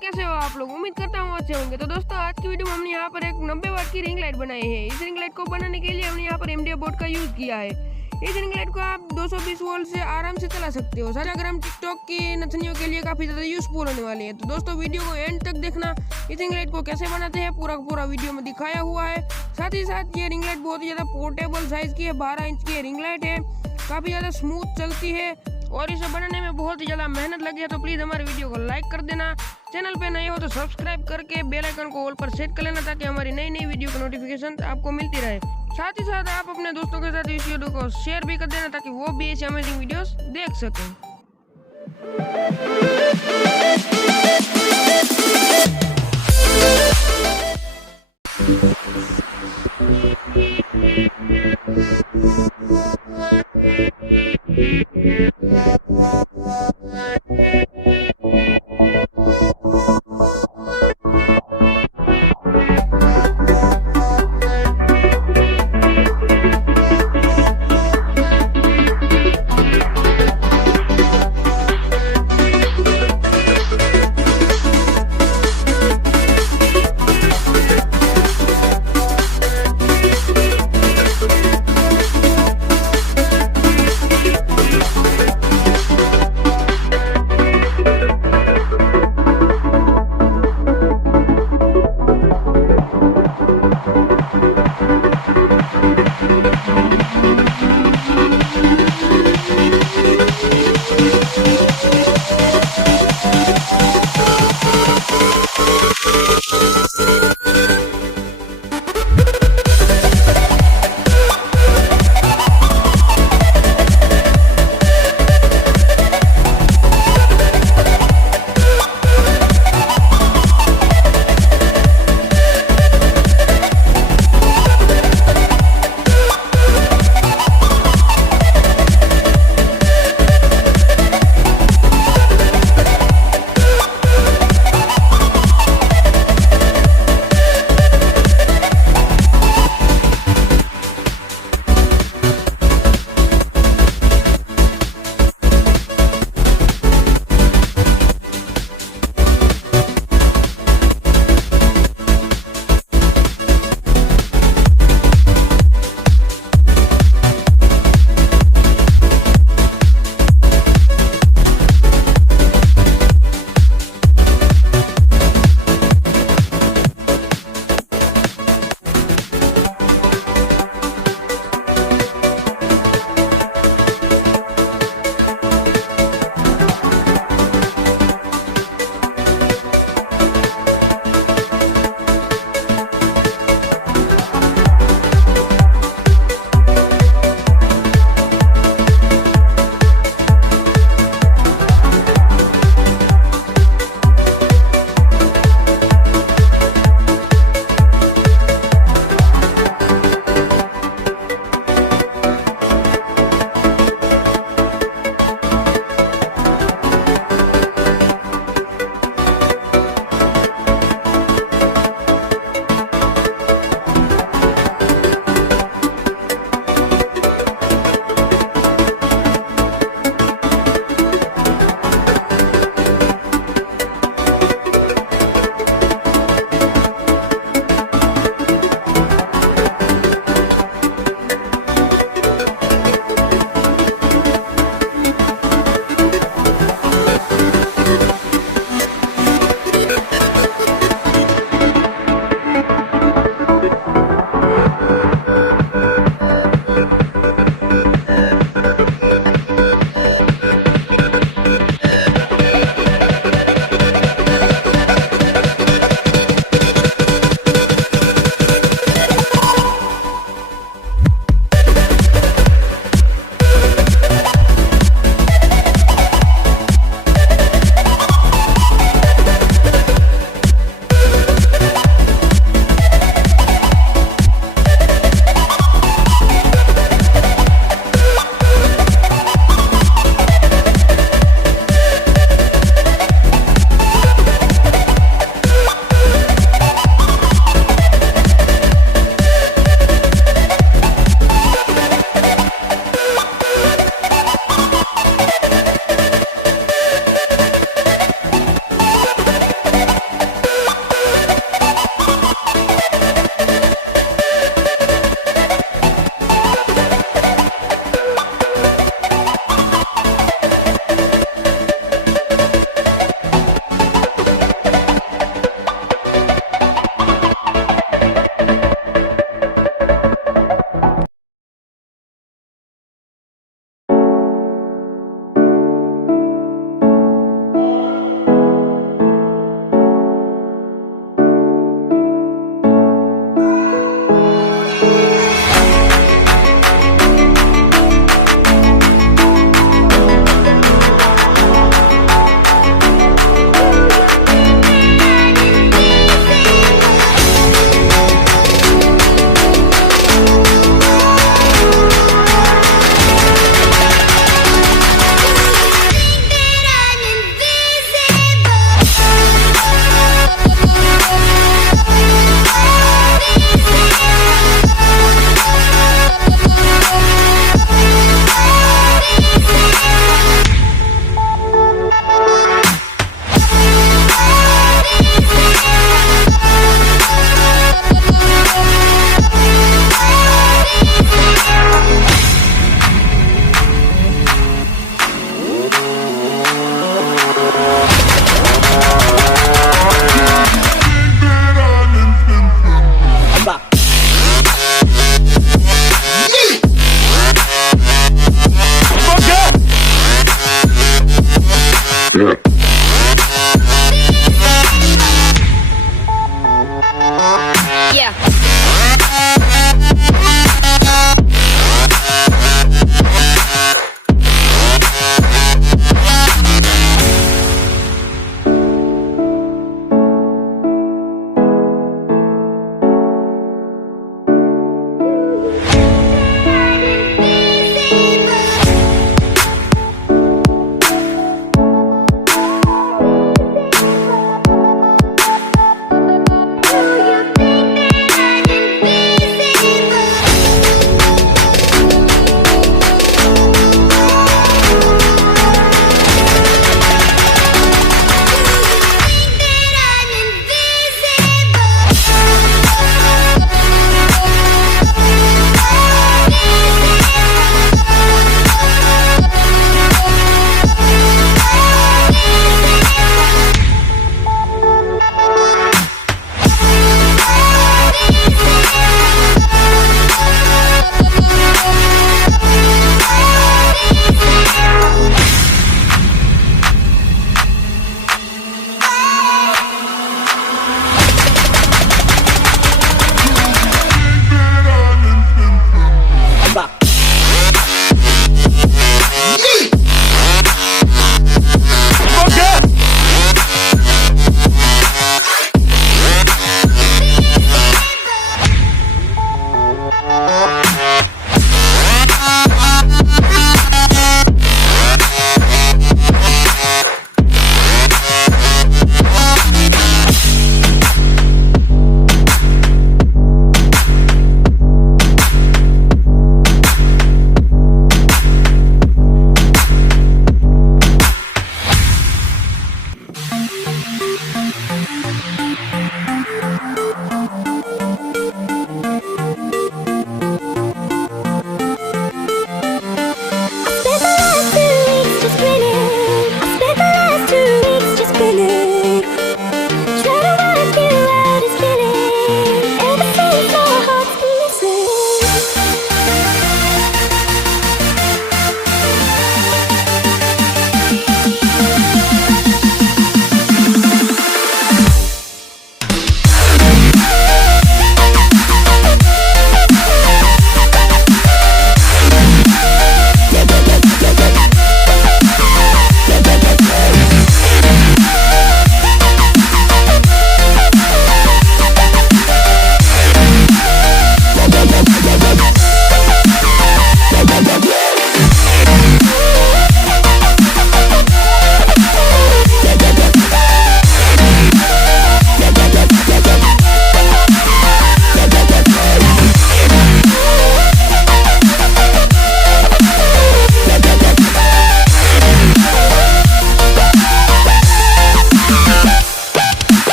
कैसे हो आप लोग? उम्मीद करता हूँ अच्छे होंगे। तो दोस्तों आज की वीडियो में हमने यहाँ पर एक 90 वाट की रिंग लाइट बनाई है। इस रिंग लाइट को बनाने के लिए हमने यहाँ पर एमडीएफ बोर्ड का यूज किया है। इस रिंग लाइट को आप 220 वोल्ट से आराम से चला सकते हो। सारे अगर हम टिकटॉक की नचनियों के लिए काफी ज्यादा यूजफुल होने वाले हैं। तो दोस्तों वीडियो को एंड तक देखना। इस रिंग लाइट को कैसे बनाते हैं पूरा वीडियो में दिखाया हुआ है। साथ ही साथ ये रिंग लाइट बहुत ही ज्यादा पोर्टेबल साइज की है। 12 इंच की रिंग लाइट है, काफी ज्यादा स्मूथ चलती है और इसे बनाने में बहुत ही ज़्यादा मेहनत लगी है। तो प्लीज़ हमारे वीडियो को लाइक कर देना। चैनल पे नए हो तो सब्सक्राइब करके बेल आइकन को ऑल पर सेट कर लेना ताकि हमारी नई वीडियो की नोटिफिकेशन आपको मिलती रहे। साथ ही साथ आप अपने दोस्तों के साथ इस वीडियो को शेयर भी कर देना ताकि वो भी ऐसी अमेजिंग वीडियोस देख सकें।